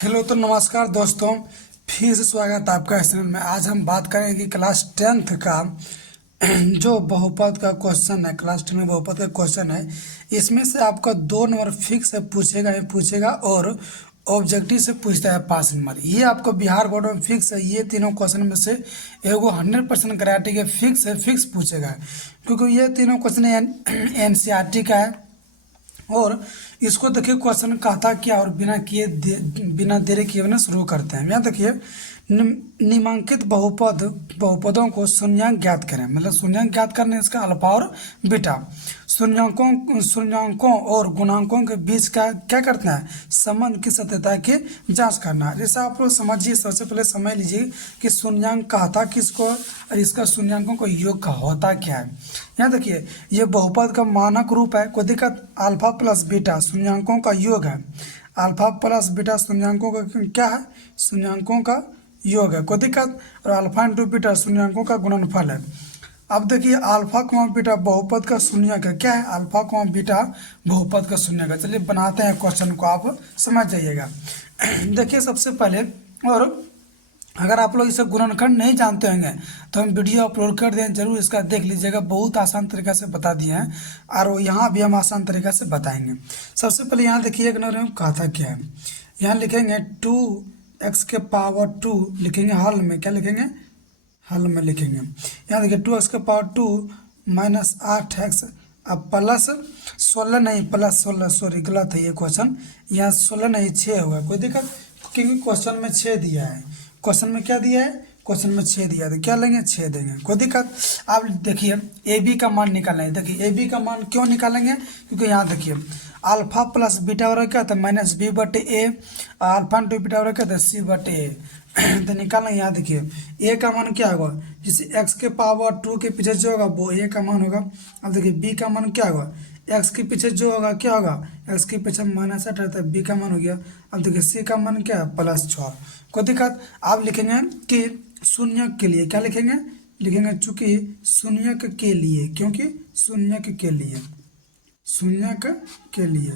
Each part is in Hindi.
हेलो तो नमस्कार दोस्तों, फिर से स्वागत है आपका इस चैनल में। आज हम बात करेंगे कि क्लास 10th का जो बहुपद का क्वेश्चन है, क्लास 10 में बहुपद का क्वेश्चन है। इसमें से आपका 2 नंबर फिक्स है, पूछेगा ही पूछेगा और ऑब्जेक्टिव से पूछता है 5 नंबर। ये आपको बिहार बोर्ड में फिक्स है। ये तीनों क्वेश्चन में से एगो 100% गारंटी के फिक्स है, फिक्स पूछेगा, क्योंकि ये तीनों क्वेश्चन एनसीईआरटी का है। और इसको देखिए क्वेश्चन कहता क्या, और बिना देरी किए बिना शुरू करते हैं। यहाँ देखिए निम्नांकित बहुपदों को शून्यांक ज्ञात करें। मतलब शून्यांक ज्ञात करने इसका अल्फा और बीटा। शून्यांकों और गुणांकों के बीच का क्या करना है, संबंध की सत्यता की जांच करना। जैसा आप लोग समझिए, सबसे पहले समझ लीजिए कि शून्यांक कहता किसको और इसका शून्यांकों को योग का होता क्या है। यहाँ देखिए ये बहुपद का मानक रूप है। कोई दिक्कत, अल्फा प्लस बीटा शून्यांकों का योग है। अल्फा प्लस बीटा शून्यांकों का क्या है, शून्यांकों का योग है। कोई दिक्कत, और अल्फा इंटू बीटा शून्यांकों का गुणनफल है। अब देखिए अल्फा कोमा बीटा बहुपद का शून्यक है। क्या है, अल्फा कोमा बीटा बहुपद का शून्यक है। चलिए बनाते हैं क्वेश्चन को, आप समझ जाइएगा। देखिए सबसे पहले, और अगर आप लोग इसे गुणनखंड नहीं जानते होंगे तो हम वीडियो अपलोड कर दें, जरूर इसका देख लीजिएगा। बहुत आसान तरीका से बता दिए हैं, और वो यहाँ भी हम आसान तरीका से बताएंगे। सबसे पहले यहाँ देखिए एक नंबर कहा था क्या है। यहाँ लिखेंगे 2x⁻², लिखेंगे हल में। क्या लिखेंगे, हल में लिखेंगे। यहाँ देखिए 2x⁻² माइनस 8x, अब प्लस 16 नहीं, प्लस 16, सॉरी गलत है ये क्वेश्चन। यहाँ 16 नहीं 6 होगा। कोई दिक्कत, क्योंकि क्वेश्चन में 6 दिया है। क्वेश्चन में क्या दिया है, क्वेश्चन में 6 दिया है, तो क्या लेंगे, 6 देंगे। कोई दिक्कत। आप देखिए ए बी का मान निकालेंगे। देखिए ए बी का मान क्यों निकालेंगे, क्योंकि यहाँ देखिए अल्फा प्लस बीटा और क्या था, minus b/a, alpha into beta और क्या था, c/a। तो निकालना, यहाँ देखिए a का मान क्या होगा, जिसे x⁻² के पीछे जो होगा वो a का मान होगा। अब देखिए b का मान क्या होगा, x के पीछे जो होगा क्या होगा, x के पीछे -8 रहता है, b का मान हो गया। अब देखिए c का मान क्या है, +6। कोई दिक्कत। आप लिखेंगे कि शून्यक के लिए, क्या लिखेंगे, लिखेंगे चूंकि शून्यक के लिए, क्योंकि शून्यक के लिए, शून्यक के लिए।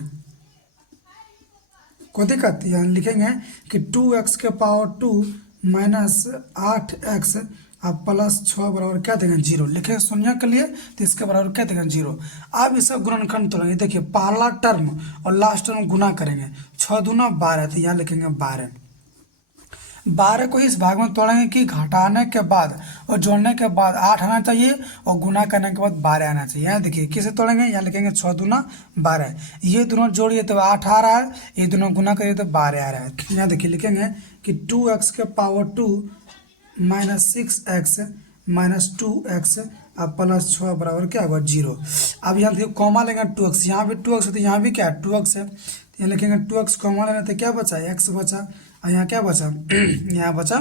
कोई दिक्कत, यहाँ लिखेंगे कि 2x⁻² माइनस 8x अब +6 बराबर क्या देंगे, 0। लिखेंगे शून्य के लिए तो इसके बराबर क्या देंगे, 0। अब इसे गुणनखंड तोड़ेंगे। देखिए पहला टर्म और लास्ट टर्म गुना करेंगे। 6 दूना 12, तो यहाँ लिखेंगे 12। 12 को इस भाग में तोड़ेंगे कि घटाने के बाद और जोड़ने के बाद 8 आना चाहिए, और गुना करने के बाद 12 आना चाहिए। यहाँ देखिए किसे तोड़ेंगे, यहाँ लिखेंगे 6 दूना 12। ये दोनों जोड़िए तो 8 आ रहा है, ये दोनों गुना करिए तो 12 आ रहा है। यहाँ देखिए लिखेंगे कि 2x⁻² minus 6x minus 2x अब +6 बराबर क्या होगा, 0। अब यहाँ देखिए कॉमा लेंगे 2x, यहाँ भी 2x है तो यहाँ भी क्या है, 2x है। यहाँ लिखेंगे 2x कॉमा लेना तो क्या बचा, x बचा। और यहाँ क्या बचा, यहाँ बचा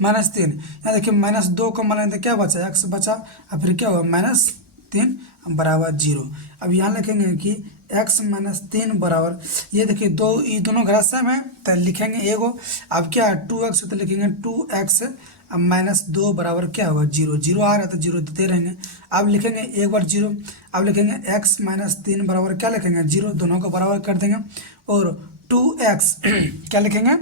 -3। यहाँ देखिए -2 को मान लेते क्या बचा, x बचा। और फिर क्या होगा, -3 बराबर 0। अब यहाँ लिखेंगे कि x -3 बराबर, ये देखिए ये दोनों घर्षण है तो लिखेंगे एगो। अब क्या है 2x तो लिखेंगे 2x अब -2 बराबर क्या होगा, 0। 0 आ रहा है तो 0 देते रहेंगे। अब लिखेंगे एक बार 0। अब लिखेंगे x -3 बराबर क्या लिखेंगे, 0। दोनों को बराबर कर देंगे। और 2x क्या लिखेंगे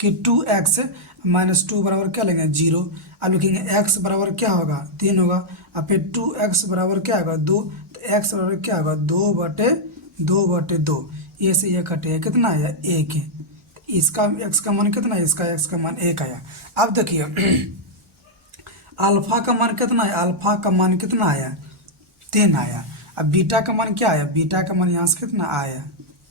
कि 2x -2 बराबर क्या लेंगे, 0। अब लिखेंगे x बराबर क्या होगा, 3 होगा। और फिर 2x बराबर क्या होगा, 2। तो x बराबर क्या होगा, 2/2। ये से ये कटे कितना आया, 1 है। इसका x का मान कितना है, इसका x का मान 1 आया। अब देखिए अल्फा का मान कितना है, अल्फा का मान कितना आया, 3 आया। अब बीटा का मान क्या आया, बीटा का मान यहाँ से कितना आया,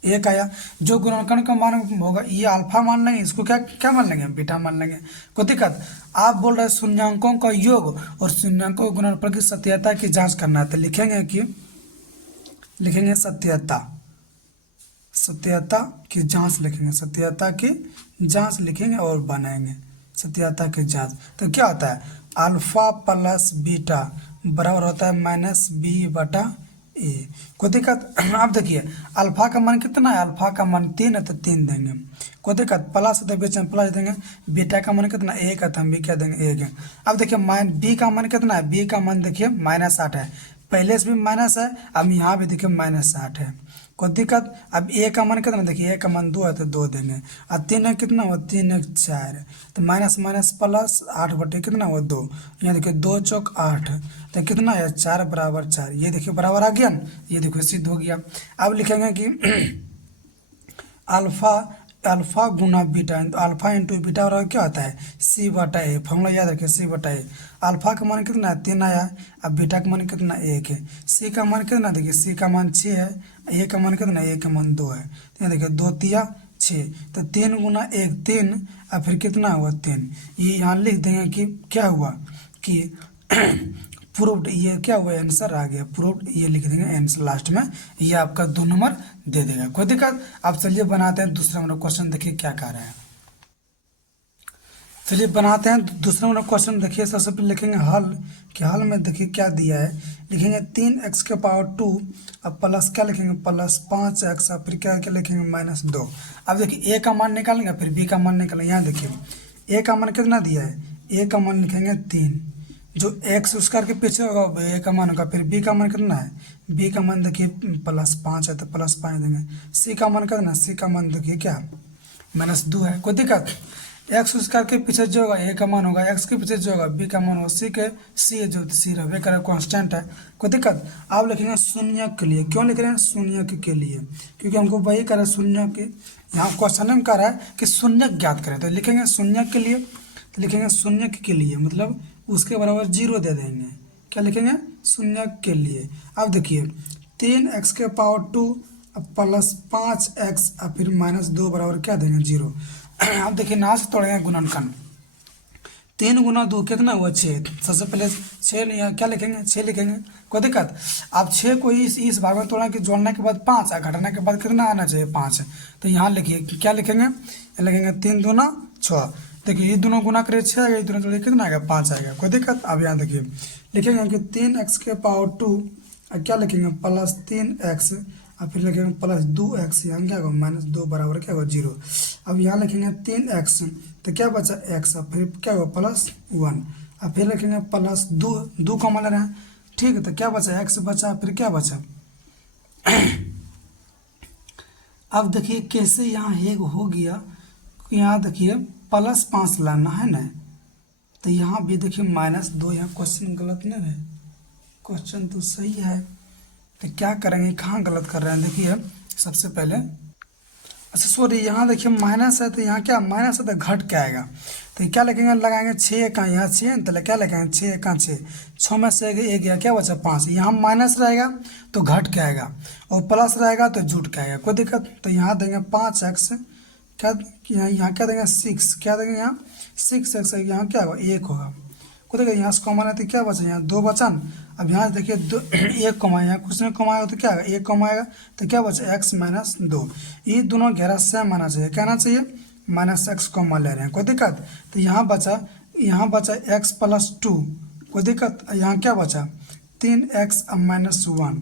1 आया। जो गुणनखंड का मान होगा ये अल्फा मान लेंगे, इसको क्या क्या मान लेंगे, बीटा मान लेंगे। कोई दिक्कत। आप बोल रहे हैं शून्यांकों का योग और शून्यांकों के गुणनफल की सत्यता की जांच करना है, तो लिखेंगे कि लिखेंगे सत्यता, सत्यता की जांच लिखेंगे, सत्यता की जांच लिखेंगे और बनाएंगे सत्यता की जांच। तो क्या होता है, अल्फा प्लस बीटा बराबर होता है -b/a। कोई दिक्कत। अब देखिए अल्फा का मान कितना है, अल्फा का मान 3 है तो 3 देंगे। कोई दिक्कत, प्लस है तो बीच में प्लस देंगे। बीटा का मान कितना 1 है तो हम भी क्या देंगे, 1 है। अब देखिए बी का मान कितना है, बी का मान देखिए -8 है। पहले से भी माइनस है, अब यहाँ भी देखिए -8 है। कोई दिक्कत। अब ए का मान कितना, देखिए ए का मान 2 है तो 2 देंगे, और 3 है कितना हुआ, 3 एक 4, तो माइनस माइनस प्लस 8 बटे कितना हुआ 2, यहाँ देखिए 2 चौक 8, तो कितना है 4 बराबर 4, ये देखिए बराबर आ गया ना, ये देखिए सिद्ध हो गया। अब लिखेंगे कि अल्फा अल्फा गुना बीटा, तो अल्फा इंटू बीटा बराबर क्या होता है, सी बटा ए, फॉर्मूला याद रखिए सी बटा ए। अल्फा का मान कितना है 3 आया, अब बीटा का मान कितना 1 है, सी का मान कितना, देखिए सी का मान 6 है, ए का मान कितना, ए का मान 2 है, तो यहाँ देखिए 2 तिया 6, तो 3 गुना 1 3, और फिर कितना हुआ 3, ये यहाँ लिख देंगे कि क्या हुआ कि प्रूव्ड, ये क्या हुआ आंसर आ गया प्रूव्ड, ये लिख देंगे आंसर लास्ट में, ये आपका 2 नंबर दे देगा, कोई दिक्कत। अब चलिए बनाते हैं दूसरा नंबर क्वेश्चन, देखिए क्या कह रहा है। चलिए बनाते हैं दूसरा नंबर क्वेश्चन, देखिए सबसे पहले लिखेंगे हल, कि हल में देखिए क्या दिया है, लिखेंगे 3x के पावर 2, अब प्लस क्या लिखेंगे प्लस 5x, अब फिर क्या लिखेंगे माइनस 2। अब देखिए a का मान निकालेंगे, फिर b का मान निकालेंगे, यहाँ देखिए a का मान कितना दिया है, a का मान लिखेंगे 3, जो x उसका के पीछे होगा a का मान होगा, फिर b का मान कितना है, b का मान देखिए प्लस 5 है तो प्लस 5 देंगे, c का मान कितना, c का मान देखिए क्या माइनस 2 है, कोई दिक्कत। एक्स स्क्वायर के पीछे जो होगा ए का मान होगा, एक्स के पीछे जो होगा बी का मान होगा, सी है जो सी रहे करे कांस्टेंट है, कोई दिक्कत। आप लिखेंगे शून्य के लिए, क्यों लिख रहे हैं शून्य के लिए, क्योंकि हमको वही करा शून्य के, यहाँ क्वेश्चन में कह रहा है कि शून्य ज्ञात करें, तो लिखेंगे शून्य के लिए, तो लिखेंगे शून्य के लिए मतलब उसके बराबर 0 दे देंगे, क्या लिखेंगे शून्य के लिए। अब देखिए 3x के पावर 2 प्लस 5x और फिर माइनस 2 बराबर क्या देंगे 0। अब देखिए ना से तोड़ेंगे गुणनखंड, 3 गुना 2 कितना हुआ 6, सबसे पहले 6 यहाँ क्या लिखेंगे 6 लिखेंगे, कोई दिक्कत। अब 6 को इस भाग में तोड़ना कि जोड़ने के बाद 5 और घटाने के बाद कितना आना चाहिए 5, तो यहाँ लिखिए क्या लिखेंगे, लिखेंगे 3 दूना 6, देखिए ये दोनों गुना करिए 6 आएगा, ये दोनों जोड़िए कितना आएगा 5 आएगा, कोई दिक्कत। अब यहाँ देखिए लिखेंगे कि 3x के पावर 2 और क्या लिखेंगे प्लस 3x और फिर लिखेंगे प्लस 2x, यहाँ क्या होगा माइनस 2 बराबर क्या होगा 0। अब यहाँ लिखेंगे 3x तो क्या बचा x और फिर क्या होगा प्लस 1 और फिर लिखेंगे प्लस 2 का मान ले रहे हैं, ठीक है, तो क्या बचा x बचा फिर क्या बचा। अब देखिए कैसे यहाँ एक हो गया, यहाँ देखिए प्लस 5 लाना है ना, तो यहाँ भी देखिए माइनस 2, यहाँ क्वेश्चन गलत नहीं है, क्वेश्चन तो सही है, तो क्या करेंगे कहाँ गलत कर रहे हैं, देखिए सबसे पहले अच्छा सॉरी यहाँ देखिए माइनस है, तो यहाँ क्या माइनस है तो घट के आएगा, तो क्या लिखेंगे लगाएंगे 6 का यहाँ 6, तो क्या लिखेंगे 6 का 6 में से एक गया क्या बचा 5, यहाँ माइनस रहेगा तो घट के आएगा और प्लस रहेगा तो जुट के आएगा, कोई दिक्कत। तो यहाँ देंगे 5x क्या, यहाँ क्या देंगे 6, क्या देंगे यहाँ 6x, यहाँ क्या होगा 1 होगा, को देखिए यहाँ से कमाना तो क्या बचा यहाँ 2 बचा न। अब यहाँ देखिए 1 कमाया, यहाँ कुछ नहीं कमाएगा तो क्या होगा 1 कमाएगा, तो क्या बचा x माइनस 2, ये दोनों घेरा सेम आना चाहिए, क्या आना चाहिए माइनस x कॉमन ले रहे हैं, कोई दिक्कत। तो यहाँ बचा x प्लस 2, कोई दिक्कत। यहाँ क्या बचा 3x माइनस 1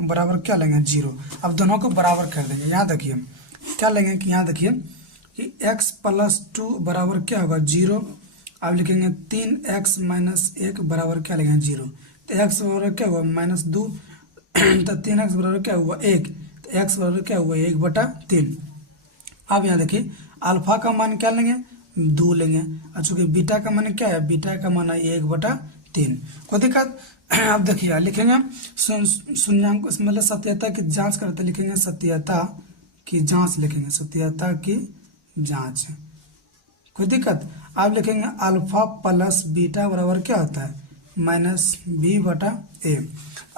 बराबर क्या लेंगे 0। अब दोनों को बराबर कर देंगे, यहाँ देखिए क्या लेंगे कि यहाँ देखिए कि x प्लस 2 बराबर क्या होगा 0। अब लिखेंगे 3x माइनस 1 बराबर क्या लेंगे 0, तो x बराबर क्या हुआ माइनस 2, तो 3x बराबर क्या हुआ 1, तो x बराबर क्या हुआ 1/3। अब यहाँ देखिए अल्फा का मान क्या लेंगे 2 लेंगे, और चूंकि बीटा का मान क्या है, बीटा का मान है 1/3, कोई दिक्कत। अब देखिए लिखेंगे शून्यांक मतलब सत्यता की जांच करते, लिखेंगे सत्यता की जांच, लिखेंगे सत्यता की जांच, कोई दिक्कत। आप लिखेंगे अल्फा प्लस बीटा बराबर क्या होता है माइनस b/a।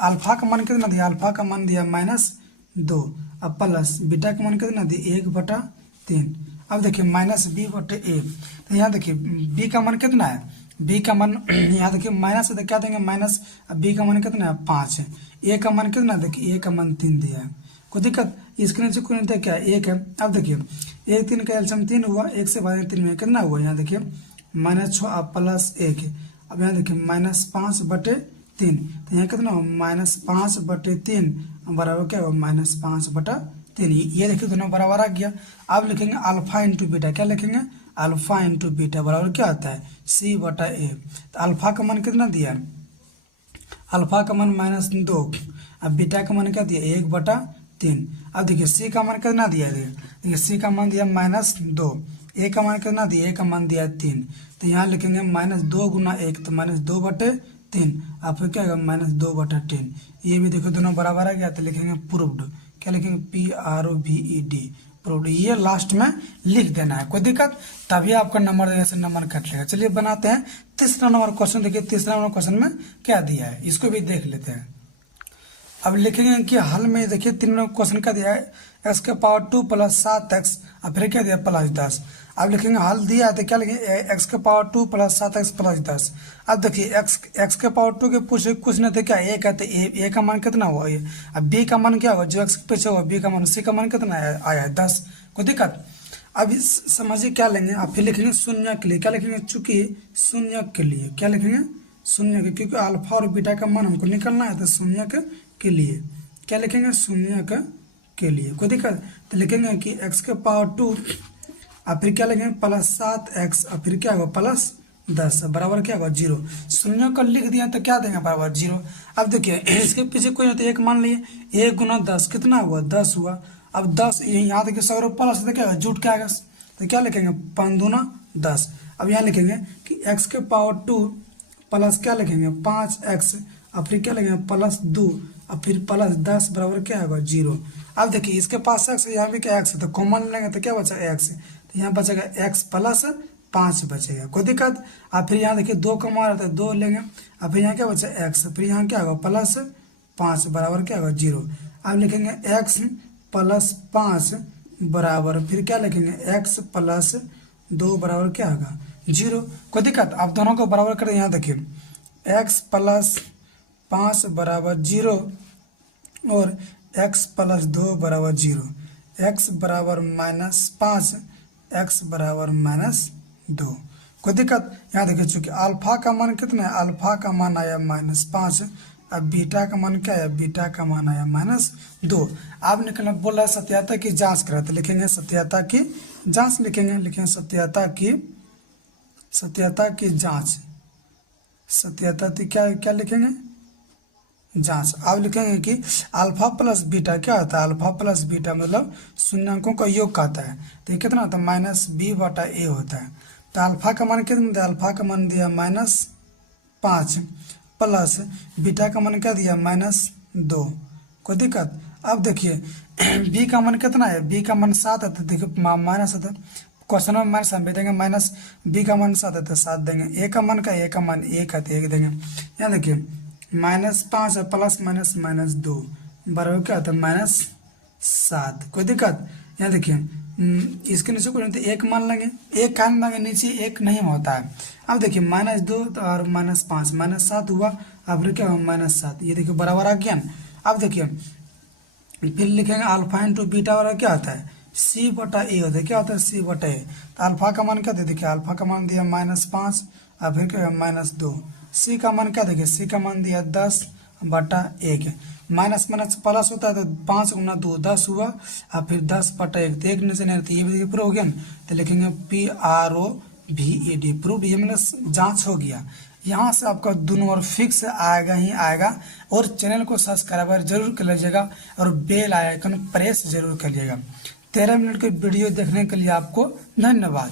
अल्फा का मान कितना दिया, अल्फा का मान दिया -2, अब प्लस बीटा का मान कितना दिया 1/3। अब देखिए माइनस b/a, तो यहाँ देखिए b का मान कितना है, b का मान यहाँ देखिए माइनस है तो क्या देंगे माइनस, अब b का मान कितना है 5 है, a का मान कितना देखिए a का मान 3 दिया है, कोई दिक्कत। इसके नीचे कोई नहीं क्या 1 है। अब देखिए 1 3 का एलसीएम 3 हुआ, 1 से भागे 3 में कितना हुआ, यहाँ देखिए -6 अब प्लस 1 है, अब यहाँ देखिए -5/3, तो यहाँ कितना हुआ -5/3 बराबर क्या हुआ -5/3, ये देखिए दोनों बराबर आ गया। अब लिखेंगे अल्फा इंटू बीटा, क्या लिखेंगे अल्फा इंटू बीटा बराबर क्या होता है c/a। तो अल्फा का मान कितना दिया, अल्फा का मान -2, अब बीटा का मान क्या दिया 1/3। अब देखिए सी का मान कितना दिया है, देखिए सी का मान दिया -2, ए का मान कितना दिया, ए का मान दिया 3, तो यहाँ लिखेंगे -2 गुना 1 तो -2/3, अब फिर क्या होगा -2/3। ये भी देखो दोनों बराबर आ गया तो लिखेंगे प्रूव्ड, क्या लिखेंगे PROVED, प्रूव्ड। ये लास्ट में लिख देना है, कोई दिक्कत, तभी आपका नंबर जैसे नंबर कट लेगा। चलिए बनाते हैं तीसरा नंबर क्वेश्चन। देखिए तीसरा नंबर क्वेश्चन में क्या दिया है, इसको भी देख लेते हैं। अब लिखेंगे कि हल में देखिए 3 नंबर क्वेश्चन का दिया है x⁻² + 7x, और फिर क्या दिया +10। अब लिखेंगे हल दिया है तो क्या लिखेंगे x⁻² + 7x + 10। अब देखिए x⁻² के पूछे कुछ नहीं थे क्या, ए कहते ए का मान कितना हुआ ये, अब b का मान क्या होगा, जो x के पीछे होगा b का मान, c का मान कितना आया है 10, कोई दिक्कत। अब समझिए क्या लेंगे, आप फिर लिखेंगे शून्य के लिए, क्या लिखेंगे, चूंकि शून्य के लिए क्या लिखेंगे, शून्य के, क्योंकि अल्फा और बीटा का मान हमको निकलना है तो शून्य के लिए क्या लिखेंगे, शून्य के लिए, कोई दिक्कत। तो लिखेंगे कि x⁻² और फिर क्या लिखेंगे +7x और फिर क्या होगा +10 बराबर क्या होगा 0। शून्य को लिख दिया तो क्या देंगे बराबर 0। अब देखिए इसके पीछे कोई नहीं तो एक मान लिए, 1 गुना 10 कितना हुआ 10 हुआ। अब 10 यहाँ देखिए 100 प्लस तो क्या होगा जुट के आएगा, तो क्या लिखेंगे 5 दूना 10। अब यहाँ लिखेंगे कि x⁻² प्लस क्या लिखेंगे 5x और फिर क्या लिखेंगे +2 और फिर +10 बराबर क्या होगा 0। अब देखिए इसके पास x है, यहाँ भी क्या x है, तो कॉमन लेंगे तो क्या बचेगा x, तो यहाँ बचेगा x + 5 बचेगा, कोई दिक्कत। और फिर यहाँ देखिए 2 का मान रहता है 2 लेंगे और फिर यहाँ क्या बचा x, फिर यहाँ क्या होगा +5 बराबर क्या होगा 0। अब लिखेंगे x + 5 बराबर फिर क्या लिखेंगे x + 2 बराबर क्या होगा 0, कोई दिक्कत। आप दोनों को बराबर करें, यहाँ देखिए x + 5 बराबर 0 और x + 2 बराबर 0, x बराबर -5 x बराबर -2, कोई दिक्कत। यहाँ देखिए चूंकि अल्फा का मान कितना है, अल्फा का मान आया -5, अब बीटा का मान क्या है, बीटा का मान आया -2। अब निकलना बोल रहा है सत्यता की जांच करा, तो लिखेंगे सत्यता की जांच, लिखेंगे सत्यता की जांच, सत्यता की क्या लिखेंगे जांच। अब लिखेंगे कि अल्फा प्लस बीटा क्या होता है, अल्फा प्लस बीटा मतलब शून्यांकों का योग कहता है, तो ये कितना होता है -b/a होता है। तो अल्फा का मान कितना दिया, अल्फा का मान दिया -5 प्लस बीटा का मान क्या दिया -2, कोई दिक्कत। अब देखिए b का मान कितना है, b का मान 7 है, तो देखिए माइनस है, क्वेश्चन में माइनस हम देंगे माइनस, b का मान 7 है तो 7 देंगे, a का मान 1 है तो 1 देंगे। यहाँ देखिए -5 है +−2 बराबर क्या होता है -7, कोई दिक्कत। यहाँ देखिए इसके नीचे कोई नहीं तो 1 मान लेंगे, 1 का मांगे नीचे 1 नहीं होता है। अब देखिए -2 और -5 -7 हुआ, अब फिर क्या हुआ -7, ये देखिए बराबर आ गया। अब देखिए फिर लिखेंगे अल्फा इंटू बीटा वाला क्या होता है c/a होता है, क्या होता है c/a। तो अल्फा का मान क्या दे, देखिए अल्फा का मान दिया -5 और फिर क्या -2, c का मान क्या देखिए c का मान दिया 10/1, माइनस प्लस होता है तो 5 गुना 2 10 हुआ और फिर 10/1, तो 1 में से नहीं रहती, ये भी देखिए प्रूव हो गया ना। तो लिखेंगे PROVED प्रूव, ये मतलब जांच हो गया। यहाँ से आपका दोनों और फिक्स आएगा ही आएगा, और चैनल को सब्सक्राइबर जरूर कर लीजिएगा और बेल आइकन प्रेस जरूर करिएगा। 13 मिनट की वीडियो देखने के लिए आपको धन्यवाद।